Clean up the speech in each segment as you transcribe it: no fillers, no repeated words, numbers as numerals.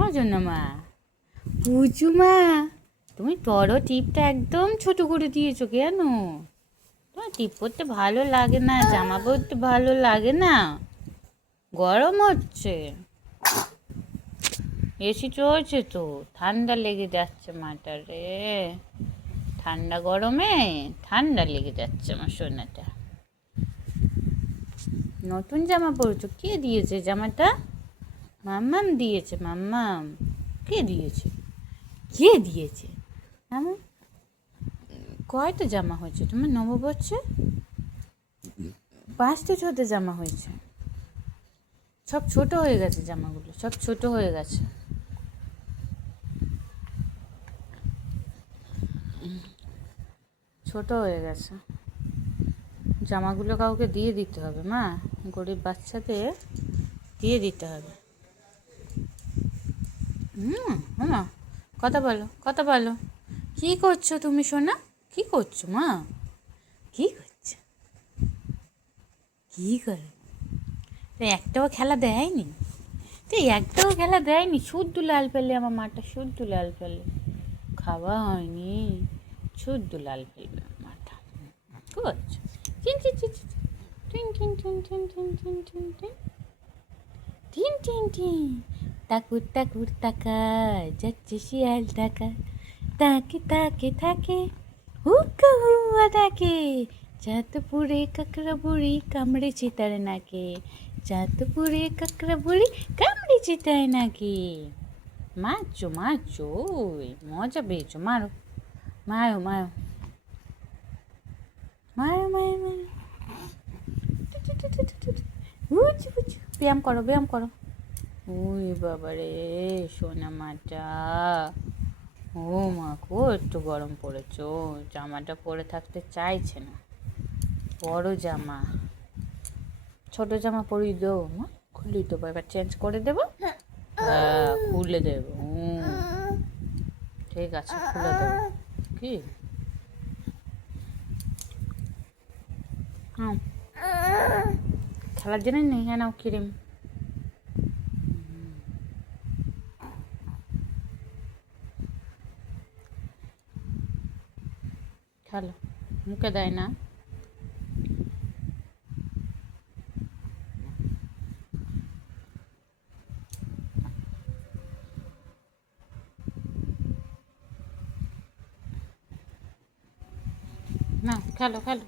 ও জন্য মা, পুচু মা, তুমি বড় টিপটা একদম ছোট করে দিয়েছো কেন? তোমার টিপ পরতে ভালো লাগে না, জামা পরতে ভালো লাগে না? গরম হচ্ছে, এসি চলছে তো, ঠান্ডা লেগে যাচ্ছে মাটা রে। ঠান্ডা গরমে ঠান্ডা লেগে যাচ্ছে আমার সোনাটা। নতুন জামা পরেছো, কে দিয়েছে জামাটা? মাম্মাম দিয়েছে, মাম্মাম। কে দিয়েছে? কে দিয়েছে? আমার কয়টা জামা হয়েছে তোমার নববর্ষে? 5টা 6টা জামা হয়েছে। সব ছোট হয়ে গেছে, জামাগুলো সব ছোট হয়ে গেছে। ছোট হয়ে গেছে জামাগুলো, কাউকে দিয়ে দিতে হবে মা, গরিব বাচ্চাদের দিয়ে দিতে হবে। মা, কথা বলো, কথা বলো। কি করছো তুমি সোনা? কি করছো মা? কি করছো? কি করে? তো একটাও খেলা দেয়নি? তো একটাও খেলা দেয়নি? শুদ্ধ লাল পেলে আমার মাটা, শুদ্ধ লাল পেলে, খাওয়া হয়নি, শুদ্ধ লাল পেলে আমার মাটা। কি করছো? টিন টিন টিন টিন টিন টিন টিন টিন টিন টিন টিন টিন টিন টিন। টাকুর টাকুর তাকায় যাচ্ছে শিয়াল টাকা, তাকে তাকে থাকে হুক্কা হুয়া ডাকে। চাঁদপুরে কাকড়া বুড়ি কামড়েছে তার নাকে, চাঁদপুরে কাকড়া বুড়ি কামড়েছে তাই নাকি। মারছো মারছো, মজা পেয়েছো, মারো মারো মারো মারো মারো মারো। বুঝু বুঝু, ব্যায়াম করো ব্যায়াম করো। ওই বাবা রে সোনা মাটা, ও মা গো, একটু গরম পড়েছো, জামাটা পরে থাকতে চাইছে না। বড় জামা, ছোট জামা পরিয়ে দেবো মা, খুলে দেবো, এবার চেঞ্জ করে দেবো। হ্যাঁ খুলে দেবো, ঠিক আছে খুলে দেবো। কি হ্যাঁ, খেলার জিনিস নেই, হ্যাঁ নাও ক্রিম। খেলো, মুখে দেয় না। না খেলো খেলো।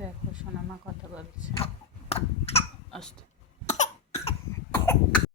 দেখো সোনামা কথা বলছে, আস্তে।